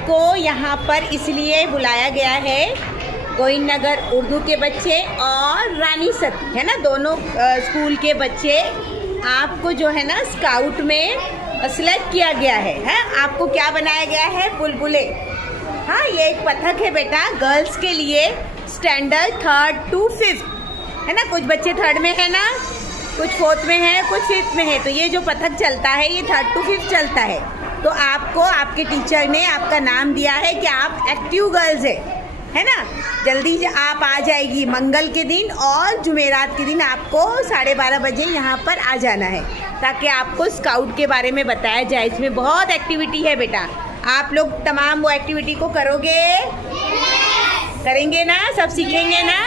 आपको यहाँ पर इसलिए बुलाया गया है, गोविंदनगर उर्दू के बच्चे और रानी सती है ना, दोनों स्कूल के बच्चे आपको जो है ना स्काउट में सेलेक्ट किया गया है। आपको क्या बनाया गया है? बुलबुले। हाँ, ये एक पथक है बेटा गर्ल्स के लिए, स्टैंडर्ड 3rd to 5th है ना। कुछ बच्चे 3rd में है ना, कुछ 4th में है, कुछ 5th में है। तो ये जो पथक चलता है ये 3rd to 5th चलता है। तो आपको आपके टीचर ने आपका नाम दिया है कि आप एक्टिव गर्ल्स है ना। जल्दी आप आ जाएगी मंगल के दिन और जुमेरात के दिन आपको 12:30 बजे यहाँ पर आ जाना है, ताकि आपको स्काउट के बारे में बताया जाए। इसमें बहुत एक्टिविटी है बेटा, आप लोग तमाम वो एक्टिविटी को करोगे? करेंगे ना, सब सीखेंगे ना।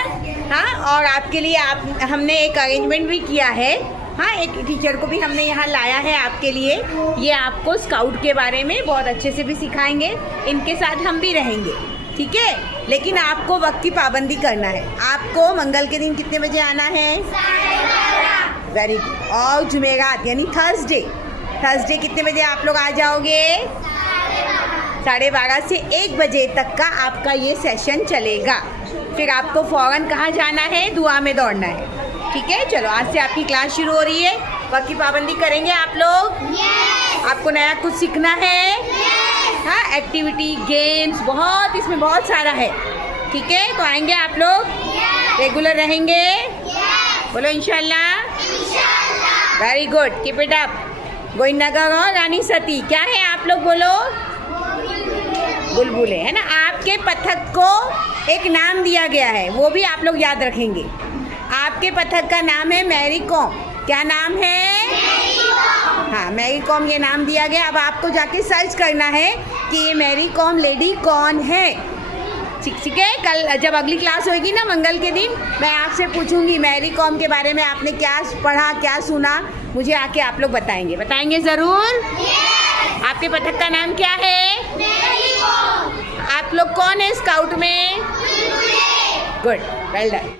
हाँ, और आपके लिए हमने एक अरेंजमेंट भी किया है। हाँ, एक टीचर को भी हमने यहाँ लाया है आपके लिए। ये आपको स्काउट के बारे में बहुत अच्छे से भी सिखाएंगे, इनके साथ हम भी रहेंगे, ठीक है। लेकिन आपको वक्त की पाबंदी करना है। आपको मंगल के दिन कितने बजे आना है? 12:30। Very good. और जुमेरात यानी थर्सडे कितने बजे आप लोग आ जाओगे? 12:30 से 1 बजे तक का आपका ये सेशन चलेगा। फिर आपको फ़ौरन कहाँ जाना है? दुआ में दौड़ना है, ठीक है। चलो, आज से आपकी क्लास शुरू हो रही है। वक्त की पाबंदी करेंगे आप लोग? आपको नया कुछ सीखना है? हाँ, एक्टिविटी, गेम्स, बहुत इसमें बहुत सारा है, ठीक है। तो आएंगे आप लोग? रेगुलर रहेंगे? बोलो इंशाल्लाह। Very good, keep it up. Govindnagar और रानी सती क्या है आप लोग बोलो? बुलबुले है ना। आपके पथक को एक नाम दिया गया है, वो भी आप लोग याद रखेंगे। आपके पथक का नाम है मैरी कॉम। क्या नाम है? हाँ, मैरी कॉम ये नाम दिया गया। अब आपको जाके सर्च करना है कि ये मैरी कॉम लेडी कौन है, ठीक है। कल जब अगली क्लास होगी ना मंगल के दिन, मैं आपसे पूछूंगी मैरी कॉम के बारे में आपने क्या पढ़ा, क्या सुना, मुझे आके आप लोग बताएंगे ज़रूर। आपके पथक का नाम क्या है? आप लोग कौन है स्काउट में? Good, well done.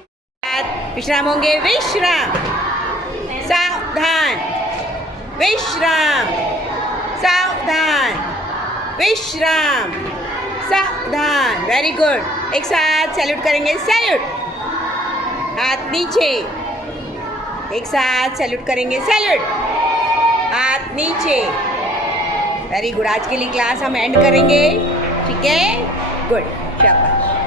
विश्राम होंगे। विश्राम, सावधान, विश्राम, सावधान, विश्राम, सावधान। Very good. एक साथ सैल्यूट करेंगे। सैल्यूट, हाथ नीचे। एक साथ सैल्यूट करेंगे। सैल्यूट, हाथ नीचे। Very good. आज के लिए क्लास हम एंड करेंगे, ठीक है। गुड, शाबाश।